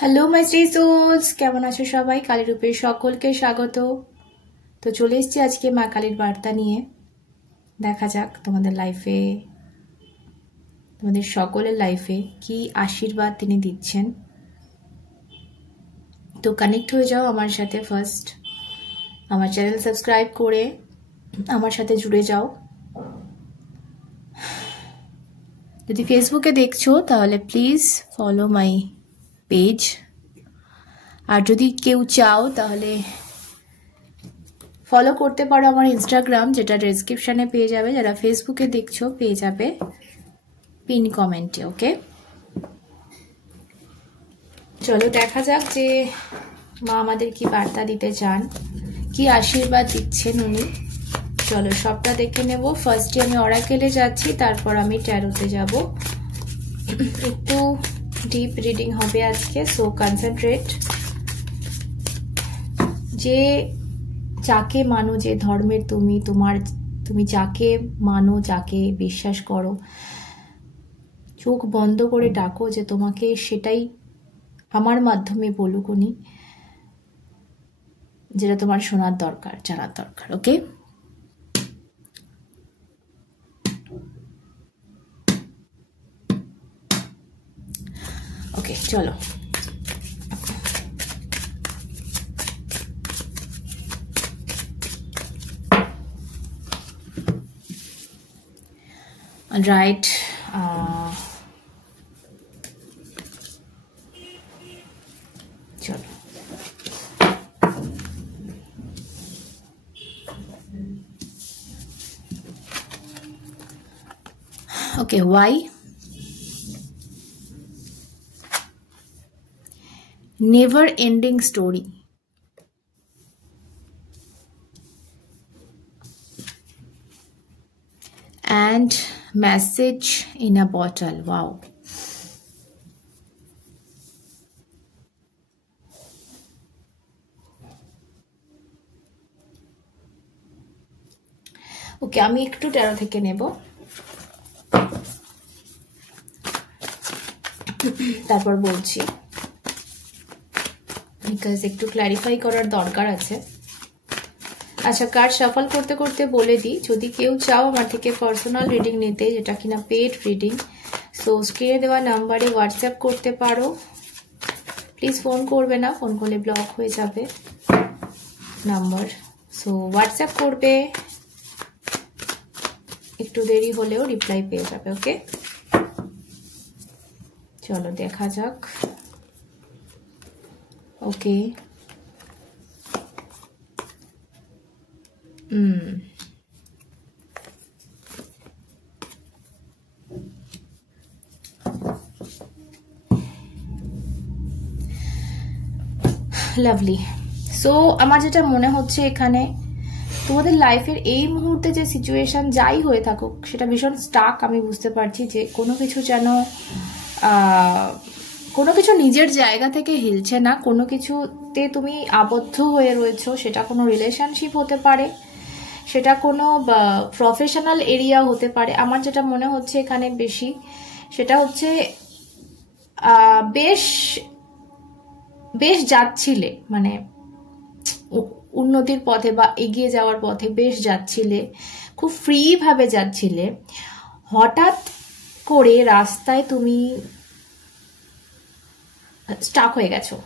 Hello my স্ট্রি sols, কেমন আছো সবাই? কালী রূপে সকলকে স্বাগত। তো চলে এসেছি আজকে মা কালীর বার্তা নিয়ে। দেখা যাক তোমাদের লাইফে, তোমাদের সকলের লাইফে কি আশীর্বাদ তিনি দিচ্ছেন। তো কানেক্ট হয়ে যাও আমার সাথে। ফার্স্ট আমার চ্যানেল সাবস্ক্রাইব করে আমার সাথে জুড়ে যাও। যদি ফেসবুকে দেখছো তাহলে প্লিজ ফলো মাই পেজ, আর যদি কেউ চাও তাহলে ফলো করতে পারো আমার ইনস্টাগ্রাম, যেটা ডেসক্রিপশনে পেয়ে যাবে। যারা ফেসবুকে দেখছো পেয়ে যাবে পিন কমেন্টে। ওকে, চলো দেখা যাক যে মা আমাদের কি বার্তা দিতে চান, কি আশীর্বাদ দিচ্ছেন উনি। চলো সবটা দেখে নেব। ফার্স্টে আমি অরাকেলে যাচ্ছি, তারপর আমি ট্যারোতে যাব। একটু ডিপ রিডিং হবে আজকে, সো কনসেন্ট্রেট। যে যাকে মানো, যে ধর্মের তুমি যাকে মানো, যাকে বিশ্বাস করো, চোখ বন্ধ করে ডাকো যে তোমাকে সেটাই আমার মাধ্যমে বলুক উনি, যেটা তোমার শোনার দরকার, জানার দরকার। ওকে, ওকে চলো। রাইট, চলো। ওকে, why? Never ending story. And message in a bottle. Wow. ওকে, আমি একটু ট্যারো থেকে নেব, তারপর বলছি, বিকজ একটু ক্ল্যারিফাই করার দরকার আছে। আচ্ছা, কার্ড শাফল করতে করতে বলে দিই, যদি কেউ চাও আমার থেকে পার্সোনাল রিডিং নিতে, যেটা কিনা পেড রিডিং, সো স্ক্রিনে দেওয়া নাম্বারে হোয়াটসঅ্যাপ করতে পারো। প্লিজ ফোন করবে না, ফোন করলে ব্লক হয়ে যাবে নাম্বার। সো হোয়াটসঅ্যাপ করবে, একটু দেরি হলেও রিপ্লাই পেয়ে যাবে। ওকে, চলো দেখা যাক। ওকে, লাভলি। সো আমার যেটা মনে হচ্ছে এখানে, তোমাদের লাইফের এই মুহূর্তে যে সিচুয়েশন যাই হয়ে থাকুক, সেটা ভীষণ স্টাক। আমি বুঝতে পারছি যে কোনো কিছু যেন কোনো কিছু নিজের জায়গা থেকে হিলছে না, কোনো কিছুতে তুমি আবদ্ধ হয়ে রয়েছো। সেটা কোনো রিলেশনশিপ হতে পারে, সেটা কোনো প্রফেশনাল এরিয়া হতে পারে। আমার যেটা মনে হচ্ছে এখানে বেশি, সেটা হচ্ছে বেশ বেশ যাচ্ছিলে, মানে উন্নতির পথে বা এগিয়ে যাওয়ার পথে বেশ যাচ্ছিলে, খুব ফ্রি ভাবে যাচ্ছিলে। হঠাৎ করে রাস্তায় তুমি স্টাক হয়ে গেছো,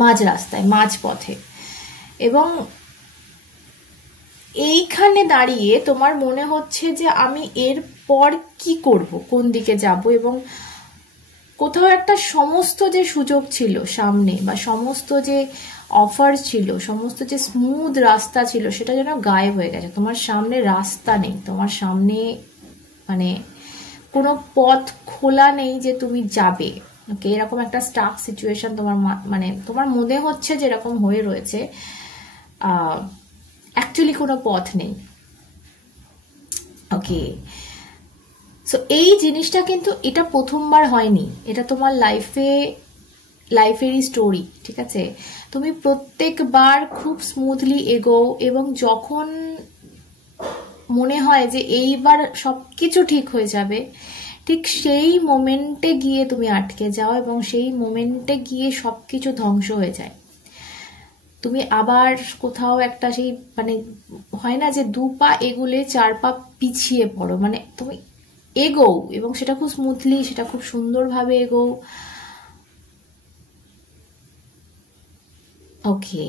মাঝ রাস্তায়, মাঝ পথে, এবং এইখানে দাঁড়িয়ে তোমার মনে হচ্ছে যে আমি এরপর কি করব, কোন দিকে যাব, এবং কোথাও একটা সমস্ত যে সুযোগ ছিল সামনে, বা সমস্ত যে অফার ছিল, সমস্ত যে স্মুথ রাস্তা ছিল, সেটা যেন গায়েব হয়ে গেছে। তোমার সামনে রাস্তা নেই, তোমার সামনে মানে কোনো পথ খোলা নেই যে তুমি যাবে। ওকে, এরকম একটা স্টাক সিচুয়েশন তোমার মানে তোমার মনে হচ্ছে যেরকম হয়ে রয়েছে, অ্যাকচুয়ালি কোনো পথ নেই। ওকে, সো এই জিনিসটা কিন্তু এটা প্রথমবার হয়নি, এটা তোমার লাইফেরই স্টোরি। ঠিক আছে, তুমি প্রত্যেকবার খুব স্মুথলি এগোও, এবং যখন মনে হয় যে এইবার সবকিছু ঠিক হয়ে যাবে, ঠিক সেই মোমেন্টে গিয়ে তুমি আটকে যাও এবং সেই মোমেন্টে গিয়ে সবকিছু ধ্বংস হয়ে যায়। তুমি আবার কোথাও একটা সেই মানে হয় না যে 2 পা এগুলে 4 পা পিছিয়ে পড়ো, মানে তুমি এগোও এবং সেটা খুব স্মুথলি, সেটা খুব সুন্দরভাবে এগোও। ওকে,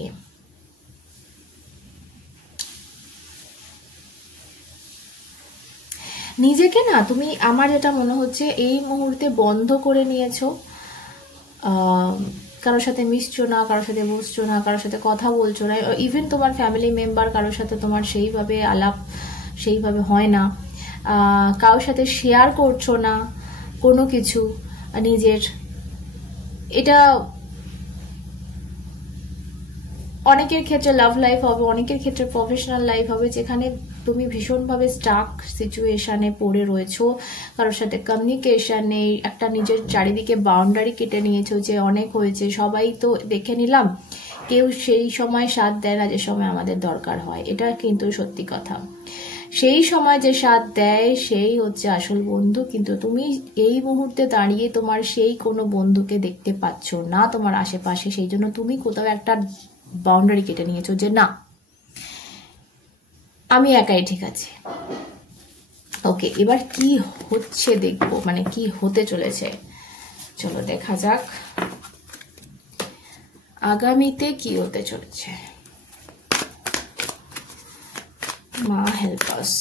নিজেকে না তুমি, আমার যেটা মনে হচ্ছে এই মুহূর্তে বন্ধ করে নিয়েছো। কারোর সাথে মিশছো না, কারোর সাথে বসছো না, কারোর সাথে কথা বলছো না, ইভেন তোমার ফ্যামিলি মেম্বার কারোর সাথে তোমার সেইভাবে আলাপ সেইভাবে হয় না, কারোর সাথে শেয়ার করছো না কোনো কিছু নিজের। এটা অনেকের ক্ষেত্রে লাভ লাইফ হবে, অনেকের ক্ষেত্রে প্রফেশনাল লাইফ হবে, যেখানে তুমি ভীষণভাবে স্টাক সিচুয়েশনে পড়ে রয়েছো, কারোর সাথে কমিউনিকেশন নেই, একটা নিজের চারিদিকে বাউন্ডারি কেটে নিয়েছো যে অনেক হয়েছে, সবাই তো দেখে নিলাম, কেউ সেই সময় সাথ দেয় না যে সময় আমাদের দরকার হয়। এটা কিন্তু সত্যি কথা, সেই সময় যে সাথ দেয় সেই হচ্ছে আসল বন্ধু। কিন্তু তুমি এই মুহূর্তে দাঁড়িয়ে তোমার সেই কোনো বন্ধুকে দেখতে পাচ্ছ না তোমার আশেপাশে, সেই জন্য তুমি কোথাও একটা বাউন্ডারি কেটে নিয়েছো যে না, আমি একাই ঠিক আছে। ওকে, এবার কি হচ্ছে দেখবো, মানে কি হতে চলেছে, চলো দেখা যাক আগামীতে কি হতে চলেছে। মা হেল্প আস,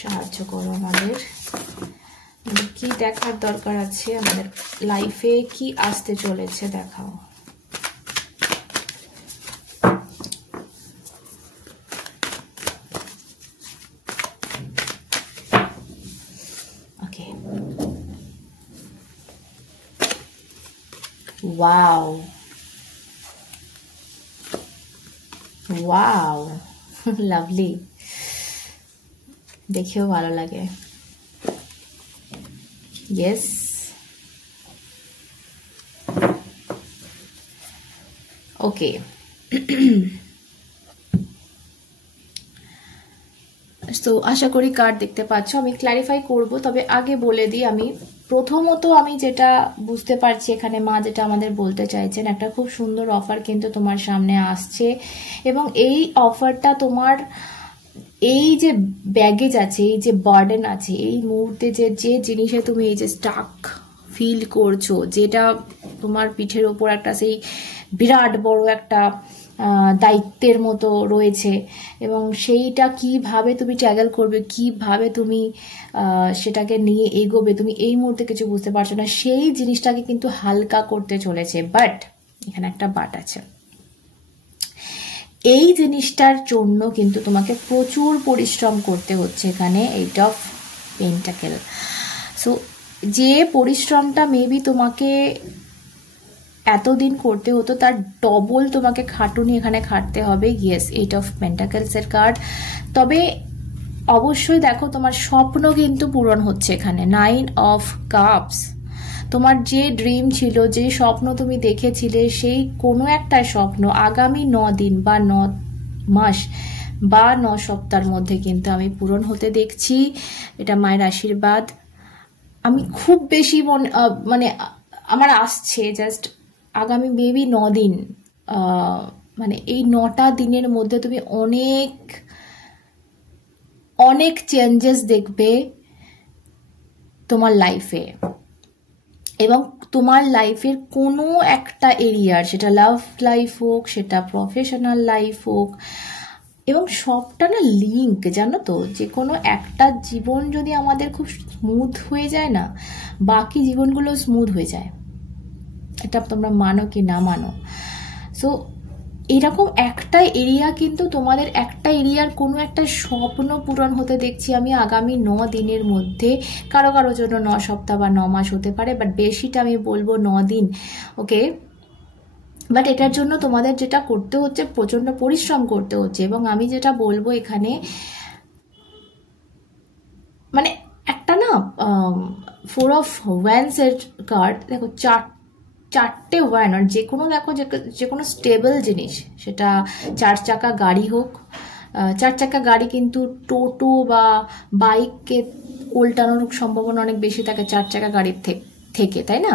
সাহায্য করো আমাদের, কি দেখার দরকার আছে, আমাদের লাইফে কি আসতে চলেছে দেখাও। ওকে, ওয়াও ওয়াও, লাভলি, দেখেও ভালো লাগে। ইয়েস, ওকে, তো আশা করি কার্ড দেখতে পাচ্ছ, আমি ক্ল্যারিফাই করব, তবে আগে বলে দিই, আমি প্রথমত আমি যেটা বুঝতে পারছি এখানে মা যেটা আমাদের বলতে চাইছেন, একটা খুব সুন্দর অফার কিন্তু তোমার সামনে আসছে এবং এই অফারটা তোমার এই যে ব্যাগেজ আছে, এই যে বার্ডেন আছে, এই মুহূর্তে যে যে জিনিসে তুমি এই যে স্টাক ফিল করছো, যেটা তোমার পিঠের ওপর একটা সেই বিরাট বড় একটা দায়িত্বের মতো রয়েছে এবং সেইটা কিভাবে তুমি ট্যাগল করবে, কিভাবে তুমি সেটাকে নিয়ে এগোবে, তুমি এই মুহূর্তে কিছু বুঝতে পারছো না, সেই জিনিসটাকে কিন্তু হালকা করতে চলেছে। বাট এখানে একটা বাট আছে, এই জিনিসটার জন্য কিন্তু তোমাকে প্রচুর পরিশ্রম করতে হচ্ছে এখানে, এইট অফ পেন্টাকেল। সো যে পরিশ্রমটা মেবি তোমাকে এতদিন করতে হতো তার ডবল তোমাকে খাটুনি এখানে খাটতে হবে। ইয়েস, এইট অফ পেন্টাকেলসের কার্ড। তবে অবশ্যই দেখো তোমার স্বপ্ন কিন্তু পূরণ হচ্ছে এখানে, 9 অফ কাপস। তোমার যে ড্রিম ছিল, যে স্বপ্ন তুমি দেখেছিলে, সেই কোনো একটা স্বপ্ন আগামী 9 দিন বা 9 মাস বা 9 সপ্তাহের মধ্যে কিন্তু আমি পূরণ হতে দেখছি। এটা মায়ের আশীর্বাদ। আমি খুব বেশি মানে আমার আসছে জাস্ট আগামী মেবি 9 দিন, মানে এই 9টা দিনের মধ্যে তুমি অনেক অনেক চেঞ্জেস দেখবে তোমার লাইফে এবং তোমার লাইফের কোনো একটা এরিয়ার, সেটা লাভ লাইফ হোক, সেটা প্রফেশনাল লাইফ হোক, এবং সবটা না লিঙ্ক, জানো তো, যে কোনো একটা জীবন যদি আমাদের খুব স্মুথ হয়ে যায় না, বাকি জীবনগুলো স্মুথ হয়ে যায়। এটা তোমরা মানো কি না মানো। সো এরকম একটা এরিয়া কিন্তু তোমাদের, একটা এরিয়ার কোনো একটা স্বপ্ন পূরণ হতে দেখছি আমি আগামী 9 দিনের মধ্যে। কারো কারো জন্য 9 সপ্তাহ বা 9 মাস হতে পারে, বাট বেশিটা আমি বলবো 9 দিন। ওকে, বাট এটার জন্য তোমাদের যেটা করতে হচ্ছে, প্রচন্ড পরিশ্রম করতে হচ্ছে। এবং আমি যেটা বলবো এখানে, মানে একটা না 4 অফ ওয়ান্স এর কার্ড, দেখো চারটে ওয়ান, আর যে কোনো দেখো যে কোনো স্টেবল জিনিস, সেটা 4 চাকা গাড়ি হোক, চার চাকা গাড়ি কিন্তু টোটো বা বাইককে উল্টানোর সম্ভাবনা অনেক বেশি থাকে চার চাকা গাড়ির থেকে, তাই না?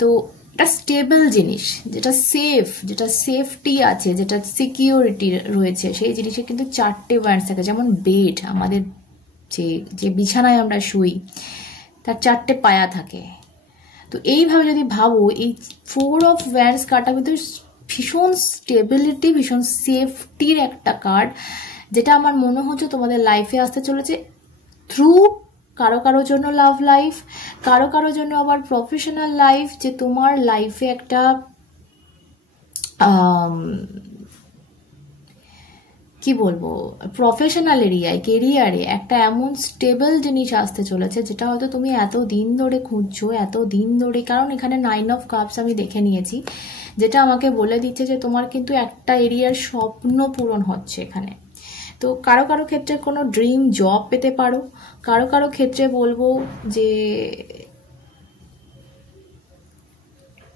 তো এটা স্টেবল জিনিস, যেটা সেফ, যেটা সেফটি আছে, যেটা সিকিউরিটি রয়েছে, সেই জিনিসে কিন্তু চারটে ওয়ার্ডস থাকে। যেমন বেড, আমাদের যে বিছানায় আমরা শুই তার চারটে পায়া থাকে। তো এইভাবে যদি ভাবো, এই 4 অফ ওয়ান্ডস কার্ডটা কিন্তু ভীষণ স্টেবিলিটি, ভীষণ সেফটির একটা কার্ড, যেটা আমার মনে হচ্ছে তোমাদের লাইফে আসতে চলেছে থ্রু কারোর জন্য লাভ লাইফ, কারোর জন্য আবার প্রফেশনাল লাইফ, যে তোমার লাইফে একটা কি বলবো, প্রফেশনাল এরিয়ায়, কেরিয়ারে একটা এমন স্টেবল জিনিস আসতে চলেছে যেটা হয়তো তুমি এত দিন ধরে খুঁজছো, এত দিন ধরে। কারণ এখানে 9 অফ কাপস আমি দেখে নিয়েছি, যেটা আমাকে বলে দিচ্ছে যে তোমার কিন্তু একটা এরিয়ার স্বপ্ন পূরণ হচ্ছে এখানে। তো কারো ক্ষেত্রে কোনো ড্রিম জব পেতে পারো, কারো ক্ষেত্রে বলবো যে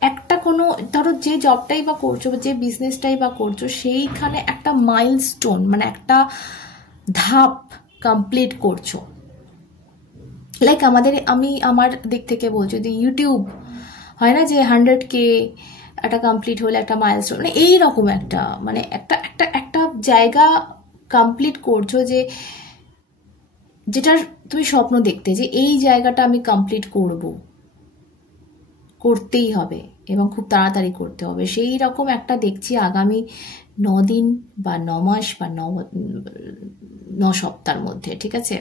একটা কোনো, ধরো যে জবটাই বা করছো, যে বিজনেসটাই বা করছো, সেইখানে একটা মাইলস্টোন, মানে একটা ধাপ কমপ্লিট করছো। লাইক আমি আমার দিক থেকে বলছি, যদি ইউটিউব হয় না যে 100K একটা কমপ্লিট হলে একটা মাইলস্টোন, মানে এইরকম একটা, মানে একটা জায়গা কমপ্লিট করছো, যে যেটার তুমি স্বপ্ন দেখতে, যে এই জায়গাটা আমি কমপ্লিট করতেই হবে এবং খুব তাড়াতাড়ি করতে হবে। সেই রকম একটা দেখছি আগামী 9 দিন বা 9 মাস বা 9 সপ্তাহের মধ্যে, ঠিক আছে?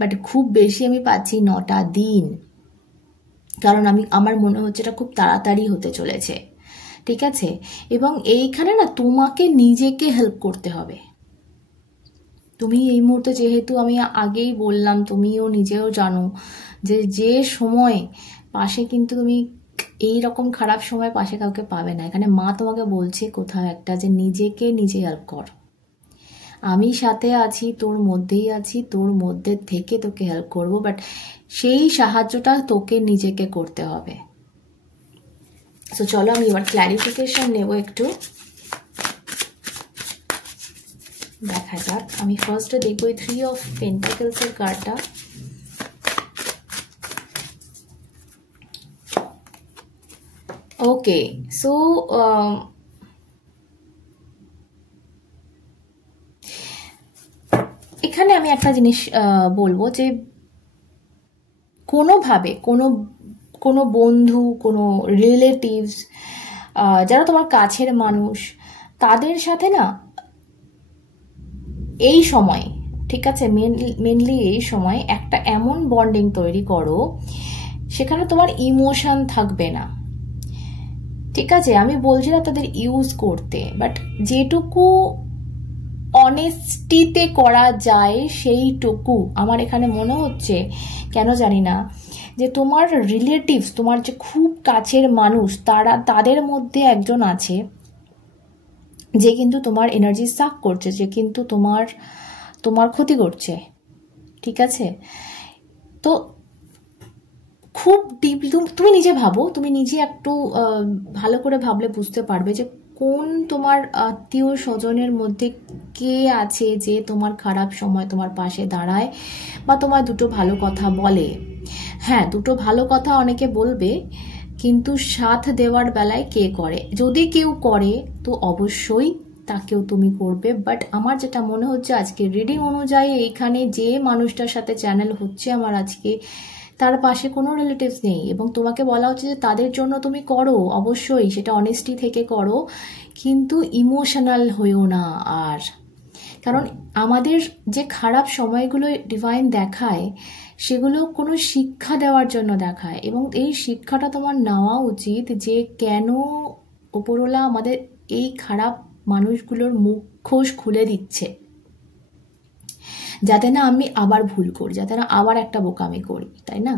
বাট খুব বেশি আমি পাচ্ছি 9টা দিন, কারণ আমার মনে হচ্ছে এটা খুব তাড়াতাড়ি হতে চলেছে, ঠিক আছে? এবং এইখানে না তোমাকে নিজেকে হেল্প করতে হবে। তুমি এই মুহূর্তে, যেহেতু আমি আগেই বললাম, তুমিও নিজেও জানো যে সময় পাশে কিন্তু তুমি এই রকম খারাপ সময় পাশে কাউকে পাবে না। এখানে মা তোমাকে বলছে কোথাও একটা, যে নিজেকে নিজে হেল্প কর, আমি সাথে আছি, তোর মধ্যেই আছি, তোর মধ্যে থেকে তোকে হেল্প করবো, বাট সেই সাহায্যটা তোকে নিজেকে করতে হবে। তো চলো আমি এবার ক্ল্যারিফিকেশন নেব একটু, দেখা যাক। আমি ফার্স্টে দেখবো 3 অফ পেন্টাকেলস এর কার্ডটা। ওকে, সো এখানে আমি একটা জিনিস বলবো, যে কোনোভাবে কোনো বন্ধু, কোনো রিলেটিভস, যারা তোমার কাছের মানুষ, তাদের সাথে না এই সময়, ঠিক আছে, মেনলি এই সময় একটা এমন বন্ডিং তৈরি করো সেখানে তোমার ইমোশন থাকবে না, ঠিক আছে? আমি বলছি না তাদের ইউজ করতে, বাট যেটুকু অনেস্টিতে করা যায় সেইটুকু আমার এখানে মনে হচ্ছে, কেন জানি না, যে তোমার রিলেটিভস, তোমার যে খুব কাছের মানুষ, তাদের মধ্যে একজন আছে যে কিন্তু তোমার এনার্জি সাক করছে, যে কিন্তু তোমার ক্ষতি করছে, ঠিক আছে? তো খুব ডিপলি তুমি নিজে ভাবো, তুমি নিজে একটু ভালো করে ভাবলে বুঝতে পারবে যে কোন তোমার আত্মীয় স্বজনের মধ্যে কে আছে যে তোমার খারাপ সময় তোমার পাশে দাঁড়ায় বা তোমার দুটো ভালো কথা বলে। হ্যাঁ, দুটো ভালো কথা অনেকে বলবে, কিন্তু সাথ দেওয়ার বেলায় কে করে? যদি কেউ করে তো অবশ্যই তাকেও তুমি করবে। বাট আমার যেটা মনে হচ্ছে আজকে রিডিং অনুযায়ী, এইখানে যে মানুষটার সাথে চ্যানেল হচ্ছে আমার আজকে, তার পাশে কোনো রিলেটিভস নেই, এবং তোমাকে বলা হচ্ছে যে তাদের জন্য তুমি করো, অবশ্যই সেটা অনেস্টি থেকে করো, কিন্তু ইমোশনাল হইও না। আর কারণ আমাদের যে খারাপ সময়গুলো ডিভাইন দেখায়, সেগুলো কোনো শিক্ষা দেওয়ার জন্য দেখায়, এবং এই শিক্ষাটা তোমার নেওয়া উচিত, যে কেন উপরওয়ালা আমাদের এই খারাপ মানুষগুলোর মুখোশ খুলে দিচ্ছে, যাতে না আমি আবার ভুল করি, যাতে না আবার একটা বোকামি করি, তাই না?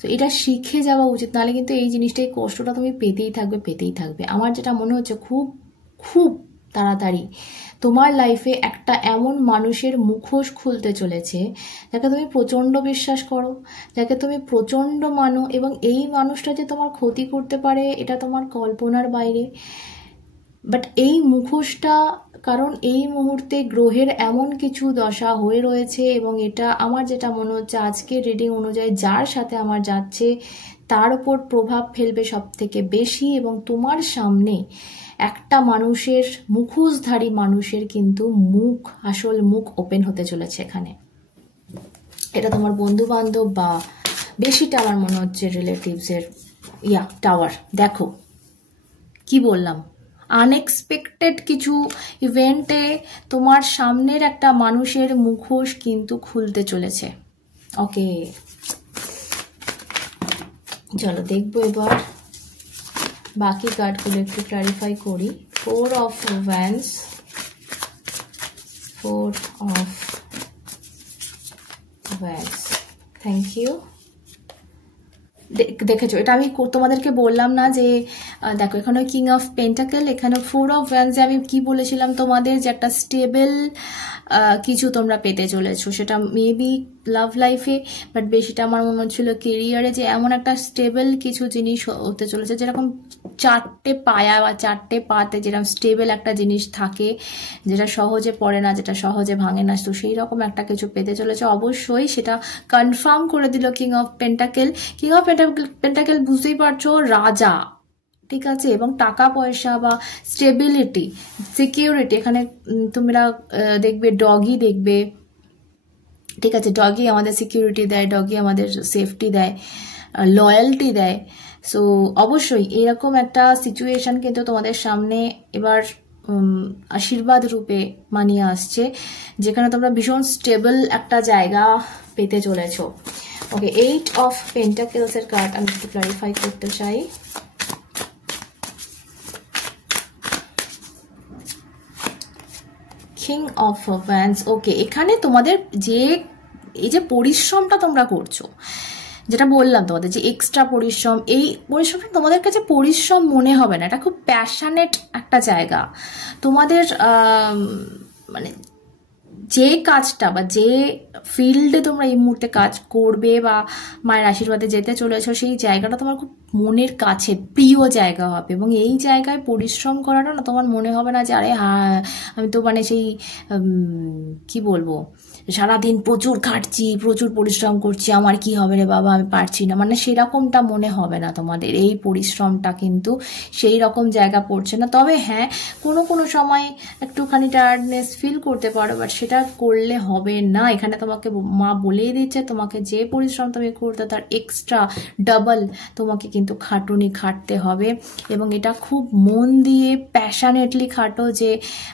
তো এটা শিখে যাওয়া উচিত, নাহলে কিন্তু এই জিনিসটাই, কষ্টটা তুমি পেতেই থাকবে। আমার যেটা মনে হচ্ছে খুব খুব তাড়াতাড়ি তোমার লাইফে একটা এমন মানুষের মুখোশ খুলতে চলেছে যাকে তুমি প্রচণ্ড বিশ্বাস করো, যাকে তুমি প্রচণ্ড মানো, এবং এই মানুষটা যে তোমার ক্ষতি করতে পারে এটা তোমার কল্পনার বাইরে। বাট এই মুখোশটা কারণ এই মুহূর্তে গ্রহের এমন কিছু দশা হয়ে রয়েছে, এবং এটা আমার যেটা মনে হচ্ছে আজকের রিডিং অনুযায়ী যার সাথে আমার যাচ্ছে তার উপর প্রভাব ফেলবে সব থেকে বেশি। এবং তোমার সামনে একটা মানুষের, মুখোশধারী মানুষের কিন্তু মুখ, আসল মুখ ওপেন হতে চলেছে এখানে। এটা তোমার বন্ধু বান্ধব বা বেশিটা আমার মনে হচ্ছে রিলেটিভসের। টাওয়ার, দেখো কি বললাম, আনএক্সপেক্টেড কিছু ইভেন্টে তোমার সামনের একটা মানুষের মুখোশ কিন্তু খুলতে চলেছে। ওকে, চলো দেখবো এবার বাকি কার্ডগুলো একটু ক্লারিফাই করি। 4 of ones, 4 of ones, thank you. দেখেছো, এটা আমি তোমাদেরকে বললাম না যে দেখো এখানে কিং অফ পেন্টাকেল, এখানে 4 অফ ওয়ান্সে আমি কি বলেছিলাম তোমাদের, যে একটা স্টেবল কিছু তোমরা পেতে চলেছো, সেটা মেবি লাভ লাইফে, বাট বেশিটা আমার মনে হচ্ছিল কেরিয়ারে, যে এমন একটা স্টেবল কিছু জিনিস হতে চলেছে, যেরকম 4টে পায়া বা 4টে পাতে যেরকম স্টেবল একটা জিনিস থাকে, যেটা সহজে পড়ে না, যেটা সহজে ভাঙে না, তো সেই রকম একটা কিছু পেতে চলেছে। অবশ্যই সেটা কনফার্ম করে দিল king of pentacle. King of pentacle বুঝতেই পারছো, রাজা, ঠিক আছে, এবং টাকা পয়সা বা স্টেবিলিটি, সিকিউরিটি, এখানে তোমরা দেখবে ডগি দেখবে, ঠিক আছে, ডগি আমাদের সিকিউরিটি দেয়, ডগি আমাদের সেফটি দেয়, লয়্যালটি দেয়। সো অবশ্যই এরকম একটা সিচুয়েশন কিন্তু তোমাদের সামনে এবার আশীর্বাদ রূপে মানিয়ে আসছে, যেখানে তোমরা ভীষণ স্টেবল একটা জায়গা পেতে চলেছো। ওকে, 8 অফ পেন্টাকেলসের কার্ড আমি একটু ক্লারিফাই করতে চাই। কিং অফ ওয়ান্স, ওকে, এখানে তোমাদের যে এই যে পরিশ্রমটা তোমরা করছো, যেটা বললাম তোমাদের যে এক্সট্রা পরিশ্রম, এই পরিশ্রমটা তোমাদের কাছে পরিশ্রম মনে হবে না, এটা খুব প্যাশনেট একটা জায়গা তোমাদের। মানে যে কাজটা বা যে ফিল্ডে তোমরা এই মুহূর্তে কাজ করবে বা মায়ের আশীর্বাদে যেতে চলেছো, সেই জায়গাটা তোমার খুব মনের কাছে প্রিয় জায়গা হবে, এবং এই জায়গায় পরিশ্রম করাটা না তোমার মনে হবে না যে আরে হ্যাঁ আমি তো মানে সেই কি বলবো, সারাদিন প্রচুর খাটছি, প্রচুর পরিশ্রম করছি, আমার কি হবে রে বাবা, আমি পারছি না, মানে সেরকমটা মনে হবে না তোমাদের। এই পরিশ্রমটা কিন্তু সেই রকম জায়গা পড়ছে না। তবে হ্যাঁ, কোনো কোনো সময় একটুখানি টায়ার্ডনেস ফিল করতে পারো, বাট সেটা করলে হবে না। এখানে তোমাকে মা বলেই দিচ্ছে, তোমাকে যে পরিশ্রম তুমি করতে তার এক্সট্রা ডাবল তোমাকে কিন্তু খাটুনি খাটতে হবে, এবং এটা খুব মন দিয়ে প্যাশনেটলি খাটো। যে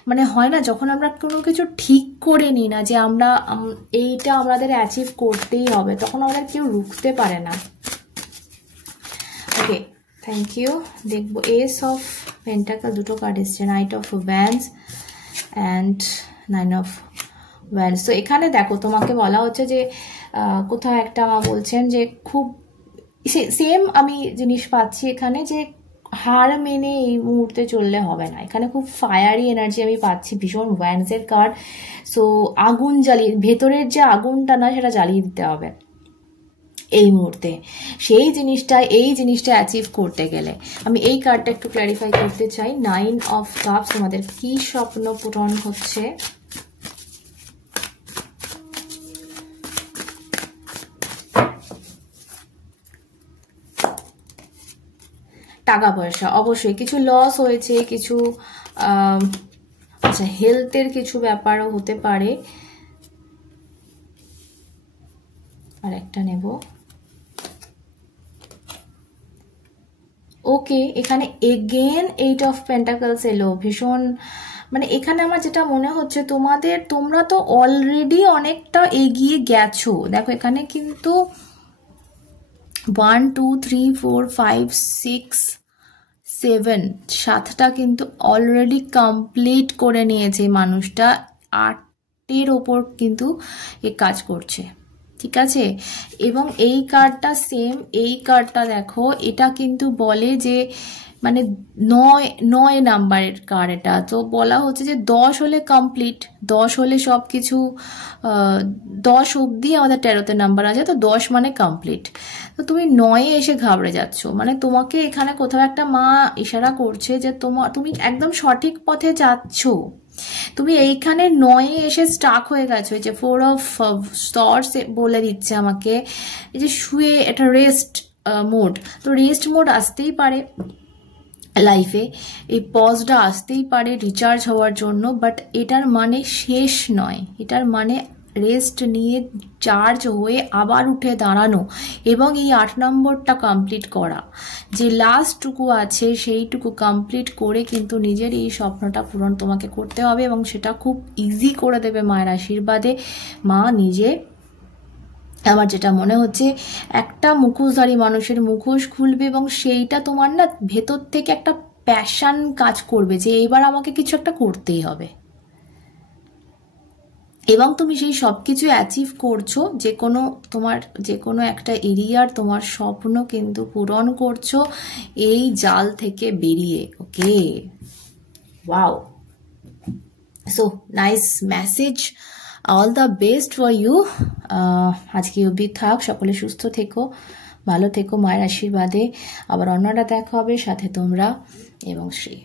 মানে হয় না, যখন আমরা কোনো কিছু ঠিক করে নিই না যে আমরা এইটা আমাদের অ্যাচিভ করতেই হবে, তখন আমাদের কেউ রুখতে পারে না। ওকে, থ্যাংক ইউ। দেখবো এস অফ পেন্টাকেল, দুটো কার্ড এসছে, night of wands and 9 of wands. তো এখানে দেখো তোমাকে বলা হচ্ছে যে কোথাও একটা মা বলছেন যে খুব সেম আমি জিনিস পাচ্ছি এখানে, যে হার মেনে এই মুহূর্তে চললে হবে না। এখানে খুব ফায়ারি এনার্জি আমি পাচ্ছি, ভীষণ ওয়ান্সের কার্ড। সো আগুন জ্বালিয়ে, ভেতরের যে আগুনটা না সেটা জ্বালিয়ে দিতে হবে এই মুহূর্তে। সেই জিনিসটা, এই জিনিসটা অ্যাচিভ করতে গেলে আমি এই কার্ডটা একটু ক্ল্যারিফাই করতে চাই। 9 অফ কাপস, তোমাদের কি স্বপ্ন পূরণ হচ্ছে? টাকা পয়সা, অবশ্যই কিছু লস হয়েছে, কিছু আচ্ছা হেলথের কিছু ব্যাপারও হতে পারে। আর একটা নেব। ওকে, এখানে এগেন 8 অফ পেন্টাকলস এলো, ভীষণ মানে এখানে আমার যেটা মনে হচ্ছে তোমরা তো অলরেডি অনেকটা এগিয়ে গেছো। দেখো এখানে কিন্তু 1 2 3 4 5 6 7 7টা কিন্তু অলরেডি কমপ্লিট করে নিয়েছে মানুষটা, 8এর ওপর কিন্তু এ কাজ করছে, ঠিক আছে। এবং এই কার্ডটা সেম, এই কার্ডটা দেখো, এটা কিন্তু বলে যে মানে 9 নাম্বারের কার্ড এটা। তো বলা হচ্ছে যে 10 হলে কমপ্লিট, 10 হলে সব কিছু 10 অবধি আমাদের 13তে নাম্বার আছে, তো 10 মানে কমপ্লিট। তো তুমি 9-এ এসে ঘাবড়ে যাচ্ছ, মানে তোমাকে এখানে কোথাও একটা মা ইশারা করছে যে তুমি একদম সঠিক পথে যাচ্ছ, তুমি এইখানে 9-এ এসে স্টাক হয়ে গেছো। এই যে 4 অফ স্টর্স বলে দিচ্ছে আমাকে এই যে শুয়ে একটা রেস্ট মোড, তো রেস্ট মোড আসতেই পারে লাইফে, এই পজটা আসতেই পারে রিচার্জ হওয়ার জন্য, বাট এটার মানে শেষ নয়, এটার মানে রেস্ট নিয়ে চার্জ হয়ে আবার উঠে দাঁড়ানো এবং এই 8 নম্বরটা কমপ্লিট করা, যে লাস্টটুকু আছে সেইটুকু কমপ্লিট করে কিন্তু নিজের এই স্বপ্নটা পূরণ তোমাকে করতে হবে এবং সেটা খুব ইজি করে দেবে মায়ের আশীর্বাদে। মা নিজে, আমার যেটা মনে হচ্ছে একটা মুখোশধারী মানুষের মুখোশ খুলবে এবং সেইটা তোমার না ভেতর থেকে একটা প্যাশন কাজ করবে যে এবার আমাকে কিছু একটা করতেই হবে, এবং তুমি সেই সব কিছু অ্যাচিভ করছো, যে কোনো একটা এরিয়ার তোমার স্বপ্ন কিন্তু পূরণ করছো এই জাল থেকে বেরিয়ে। Okay, wow, so nice message, all the best for you. আজকে অবধি থাক, সকলে সুস্থ থেকো, ভালো থেকো মায়ের আশীর্বাদে। আবার অন্যটা দেখা হবে, সাথে তোমরা এবং শ্রী।